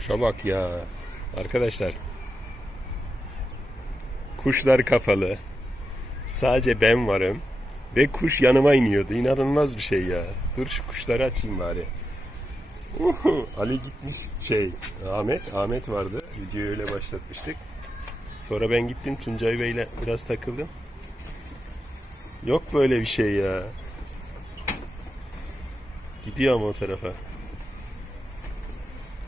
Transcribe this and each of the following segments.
Kuşa bak ya. Arkadaşlar. Kuşlar kapalı. Sadece ben varım. Ve kuş yanıma iniyordu. İnanılmaz bir şey ya. Dur şu kuşları açayım bari. Uhu, Ali gitmiş şey Ahmet Ahmet vardı. Videoyu öyle başlatmıştık. Sonra ben gittim Tuncay Bey'le biraz takıldım. Yok böyle bir şey ya. Gidiyor ama o tarafa.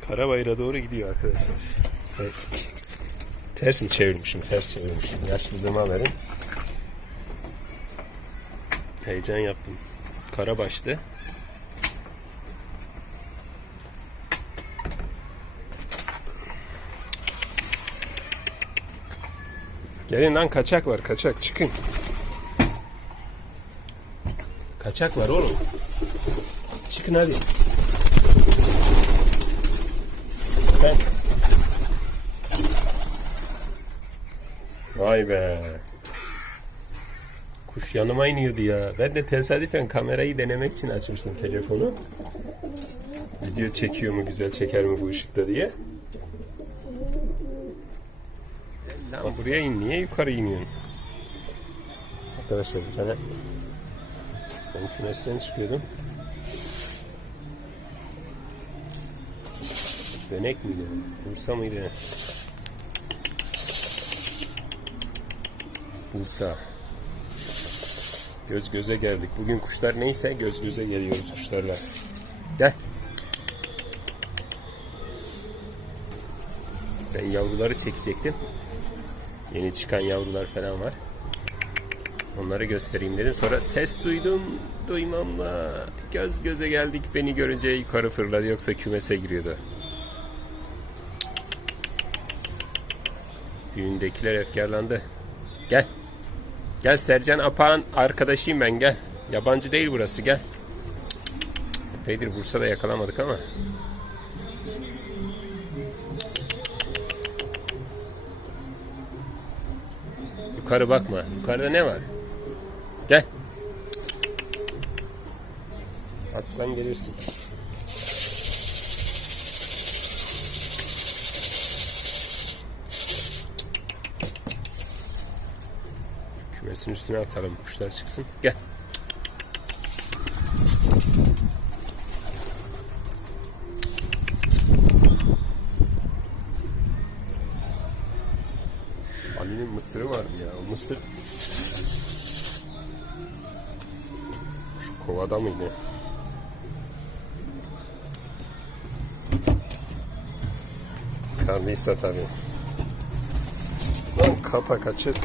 Karabayır'a doğru gidiyor arkadaşlar. Ters, mi çevirmişim? Ters çevirmişim. Yaşlılığıma verin. Heyecan yaptım. Karabaş'ta. Gelin lan kaçak var kaçak çıkın. Kaçak var oğlum. Çıkın hadi. Sen. Vay be. Kuş yanıma iniyordu ya. Ben de tesadüfen kamerayı denemek için açmıştım telefonu. Video çekiyor mu güzel çeker mi bu ışıkta diye. Lan buraya in niye yukarı iniyorsun? Arkadaşlar bir tane ben kümesten çıkıyordum. Dönek miydi? Bursa mıydı? Bursa. Göz göze geldik. Bugün kuşlar neyse göz göze geliyoruz kuşlarla. Gel. Ben yavruları çekecektim. Yeni çıkan yavrular falan var. Onları göstereyim dedim. Sonra ses duydum. Duymamla göz göze geldik. Beni görünce yukarı fırladı. Yoksa kümese giriyordu. Düğündekiler efkarlandı. Gel. Gel Sercan Apağ'ın arkadaşıyım ben gel. Yabancı değil burası gel. Epeydir Bursa'da yakalamadık ama. Yukarı bakma. Yukarıda ne var? Gel. Açsan gelirsin. Kümesin üstüne atalım kuşlar çıksın. Gel. Ali'nin mısırı vardı ya. O mısır şu kovada mıydı? Kandıysa tabii. Lan kapak açık.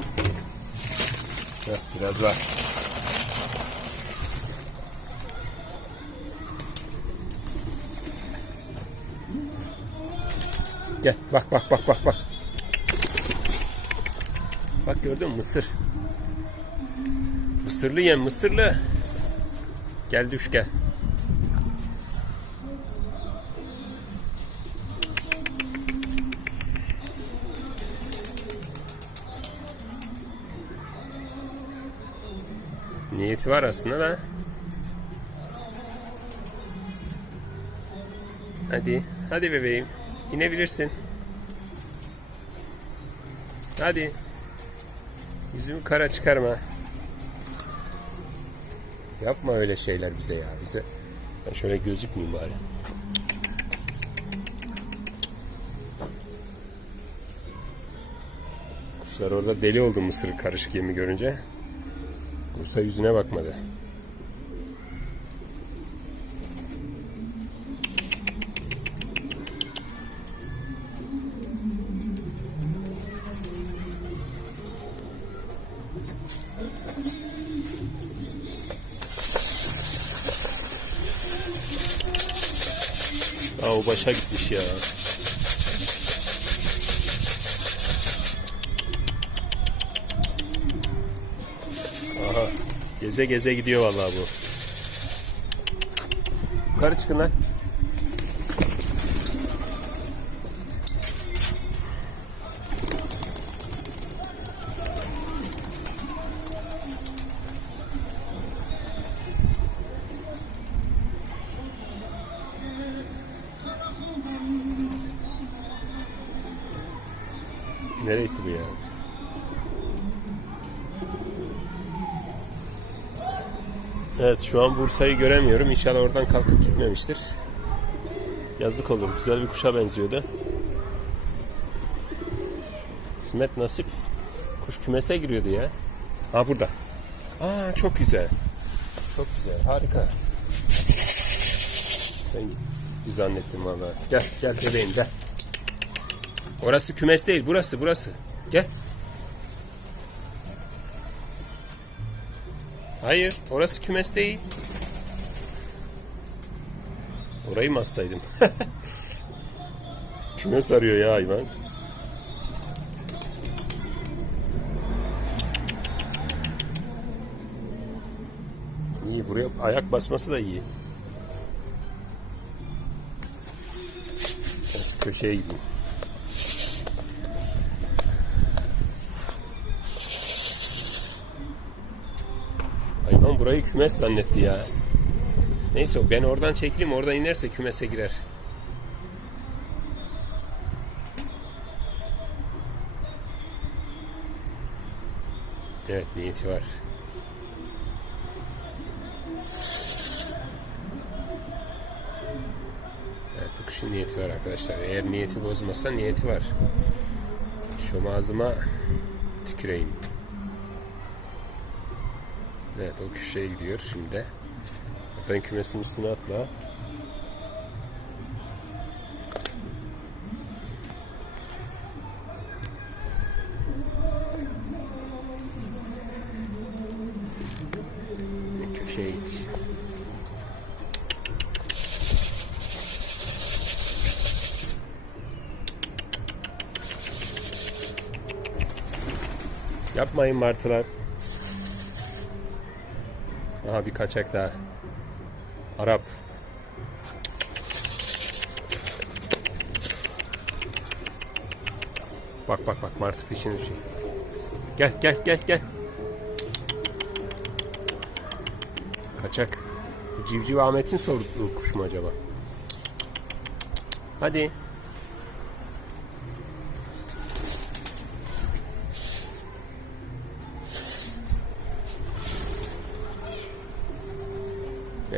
Heh, biraz var. Gel bak bak bak bak bak. Bak gördün mü mısır. Mısırlı yem mısırlı. Gel düş gel. Niyeti var aslında da. Hadi. Hadi bebeğim. İnebilirsin. Hadi. Yüzümü kara çıkarma. Yapma öyle şeyler bize ya. Bize ben şöyle gözükmeyeyim bari. Kuşlar orada deli oldu mısır karışık yemi görünce. Bursa yüzüne bakmadı. Aa, o başa gitmiş ya. Geze geze gidiyor vallahi bu. Yukarı çıkın lan. Nereye gitti bu ya? Evet şu an Bursa'yı göremiyorum. İnşallah oradan kalkıp gitmemiştir. Yazık olur. Güzel bir kuşa benziyordu. Kısmet nasip. Kuş kümese giriyordu ya. Ha burada. Aa çok güzel. Çok güzel. Harika. Ben gitti zannettim vallahi. Gel gel bebeğim gel. Orası kümes değil. Burası burası. Gel. Hayır, orası kümes değil. Orayı mı assaydım? kümes arıyor ya hayvan. İyi, buraya ayak basması da iyi. Şu köşeye gideyim. Burayı kümes zannetti ya. Neyse ben oradan çekileyim oradan inerse kümese girer. Evet niyeti var. Evet bu kuşun niyeti var arkadaşlar. Eğer niyeti bozmazsa niyeti var. Şu ağzıma tüküreyim. Evet o köşeye gidiyor şimdi de. Kümesin üstüne atla. Köşeye. Yapmayın martılar. Aha bir kaçak daha. Arap. Bak bak bak martı peşine düşüyor. Gel gel gel gel. Kaçak. Bu civciv Ahmet'in sorduğu kuş mu acaba? Hadi.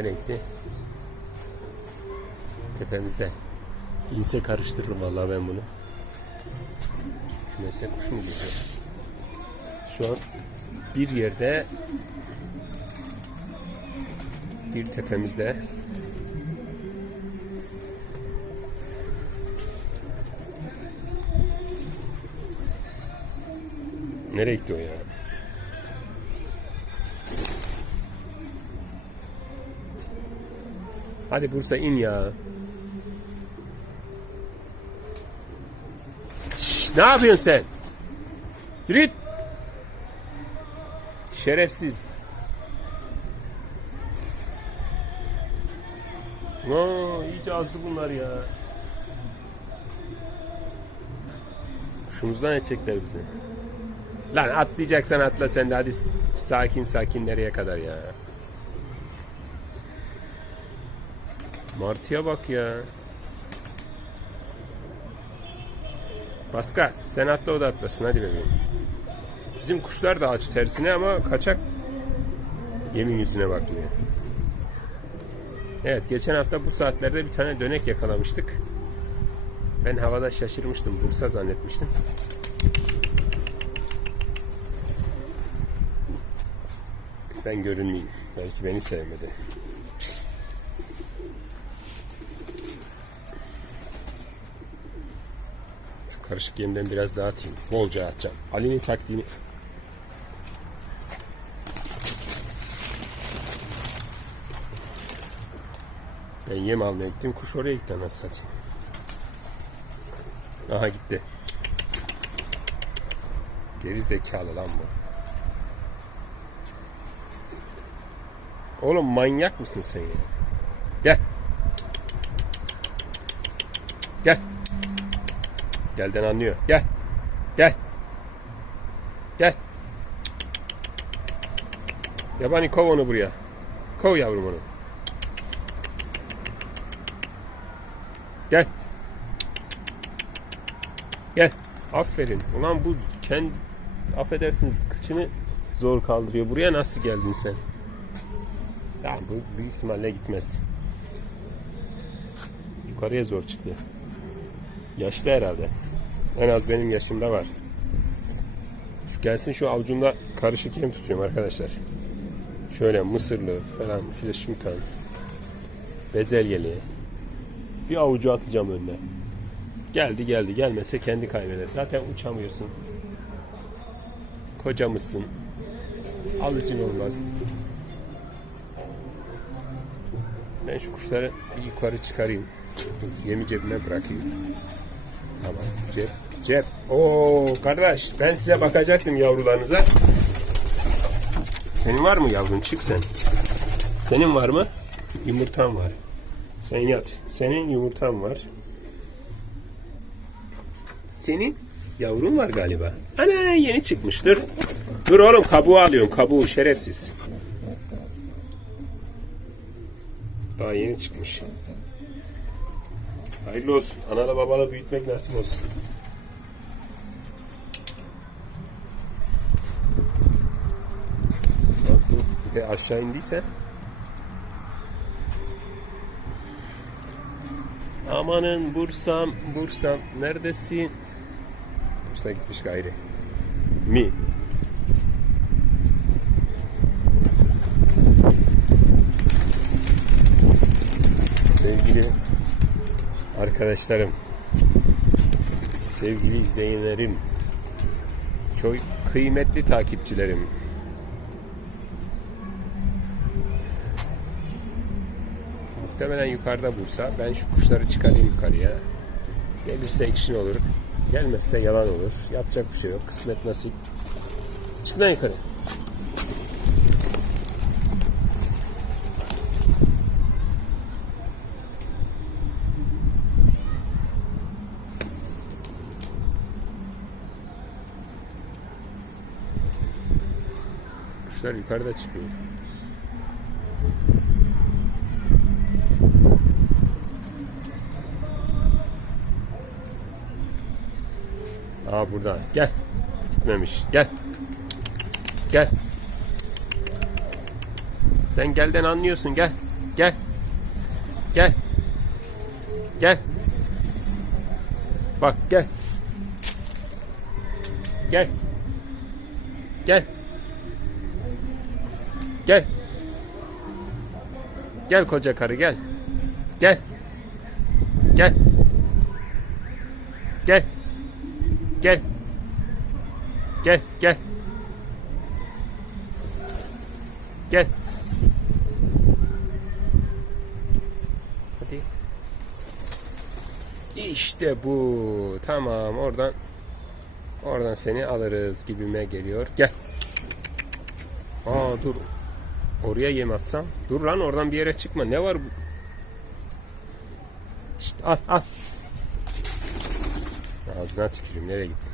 Gitti? Tepemizde. İnse karıştırırım vallahi ben bunu. Kümese kuş mu geliyor? Şu an bir yerde bir tepemizde Nereye gitti o ya? Hadi Bursa in ya. Şşş, ne yapıyorsun sen? Yürü. Şerefsiz. Aa, iyice azdı bunlar ya. Kuşumuzdan edecekler bizi. Lan atlayacaksan atla sen de hadi sakin sakin nereye kadar ya. Martıya bak ya. Baska sen atla o da atlasın hadi bebeğim. Bizim kuşlar da aç tersine ama kaçak yemin yüzüne bakmıyor. Evet geçen hafta bu saatlerde bir tane dönek yakalamıştık. Ben havada şaşırmıştım. Bursa zannetmiştim. Ben görünmeyeyim. Belki beni sevmedi. Karışık yemden biraz daha atayım. Bolca atacağım. Ali'nin taktiğini Ben yem almaya gittim. Kuş oraya gitti anasını satayım. Aha gitti. Geri zekalı lan bu. Oğlum manyak mısın sen ya? Gel. Gel. Gelden anlıyor. Gel. Gel. Gel. Yabani kov onu buraya. Kov yavrum onu. Gel. Gel. Aferin. Ulan bu kendi affedersiniz kıçını zor kaldırıyor. Buraya nasıl geldin sen? Tamam bu büyük ihtimalle gitmez. Yukarıya zor çıktı. Yaşlı herhalde. En az benim yaşımda var. Şu gelsin şu avucumda karışık yem tutuyorum arkadaşlar. Şöyle mısırlı falan fleşmikan. Bezelyeli. Bir avucu atacağım önüne. Geldi geldi gelmese kendi kaybeder. Zaten uçamıyorsun. Kocamızsın. Alıcın olmaz. Ben şu kuşları bir yukarı çıkarayım. Yemi cebime bırakayım. Tamam. Cep. Cep. Oo kardeş ben size bakacaktım yavrularınıza. Senin var mı yavrun? Çık sen. Senin var mı? Yumurtan var. Sen yat. Senin yumurtan var. Senin yavrun var galiba. Ana yeni çıkmış. Dur. Dur oğlum kabuğu alıyorum. Kabuğu şerefsiz. Daha yeni çıkmış. Hayırlı olsun. Analı babalı büyütmek nasip olsun. Bak bu bir de aşağı indiyse. Amanın Bursam, Bursam neredesin? Bursa gitmiş gayri. Mi? Sevgili arkadaşlarım, sevgili izleyenlerim, çok kıymetli takipçilerim. Muhtemelen yukarıda Bursa. Ben şu kuşları çıkarayım yukarıya. Gelirse ekşin olur. Gelmezse yalan olur. Yapacak bir şey yok. Kısmet nasip. Çık lan yukarı. Kuşlar yukarıda çıkıyor. Aa burada. Gel. Gitmemiş. Gel. Gel. Sen gelden anlıyorsun. Gel. Gel. Gel. Gel. Bak gel. Gel. Gel. Gel. Gel koca karı gel. Gel. Gel. Gel. Gel. Gel, gel. Gel. Hadi. İşte bu. Tamam, oradan oradan seni alırız gibime geliyor. Gel. Aa dur. Oraya yem atsam. Dur lan oradan bir yere çıkma. Ne var bu? İşte al al. Ağzına tüküreyim. Nereye gitti?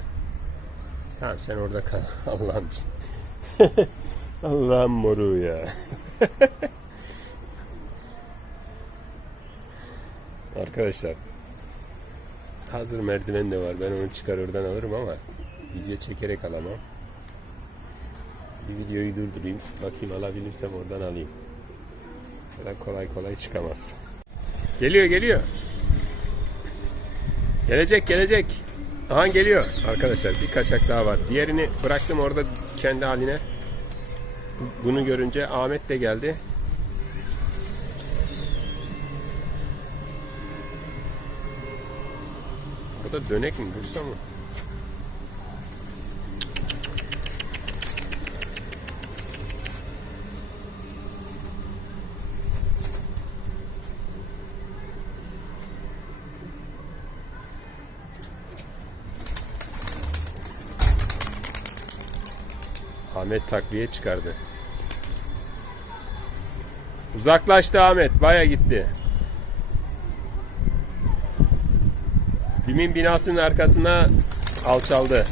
Tamam sen orada kal. Allah'ım. Allah'ım moru ya. Arkadaşlar. Hazır merdiven de var. Ben onu çıkar oradan alırım ama video çekerek alamam. Bir videoyu durdurayım. Bakayım alabilirsem oradan alayım. Böyle kolay kolay çıkamaz. Geliyor geliyor. Gelecek gelecek. Aha geliyor arkadaşlar bir kaçak daha var. Diğerini bıraktım orada kendi haline. Bunu görünce Ahmet de geldi. Burada dönek mi Bursa mı? Ahmet takviye çıkardı. Uzaklaştı Ahmet. Baya gitti. Bimin binasının arkasına alçaldı.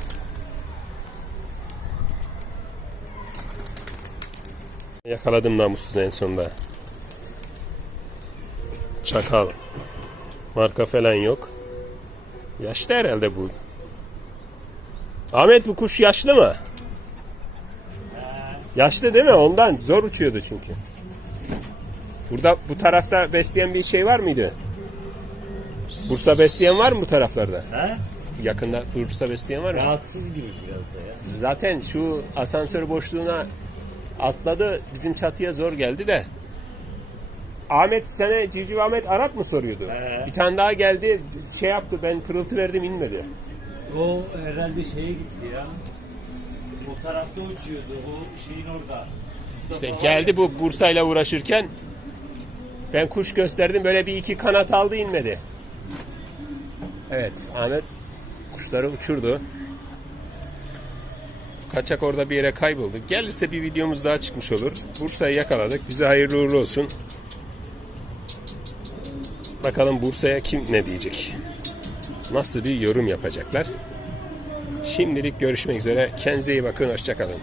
Yakaladım namussuz en sonunda. Çakal. Marka falan yok. Yaşlı herhalde bu. Ahmet bu kuş yaşlı mı? Yaşlı değil mi? Ondan zor uçuyordu çünkü. Burada bu tarafta besleyen bir şey var mıydı? Bursa besleyen var mı bu taraflarda? Ha? Yakında Bursa besleyen var mı? Rahatsız gibi biraz da ya. Zaten şu asansör boşluğuna atladı. Bizim çatıya zor geldi de. Ahmet sana Civciv Ahmet Arat mı soruyordu? He. Bir tane daha geldi şey yaptı ben pırıltı verdim inmedi. O herhalde şeye gitti ya. O tarafta uçuyordu. O şeyin orada. Mustafa İşte geldi bu Bursa'yla uğraşırken ben kuş gösterdim böyle bir iki kanat aldı inmedi. Evet Ahmet kuşları uçurdu. Kaçak orada bir yere kayboldu. Gelirse bir videomuz daha çıkmış olur. Bursa'yı yakaladık. Bize hayırlı uğurlu olsun. Bakalım Bursa'ya kim ne diyecek? Nasıl bir yorum yapacaklar? Şimdilik görüşmek üzere. Kendinize iyi bakın. Hoşçakalın.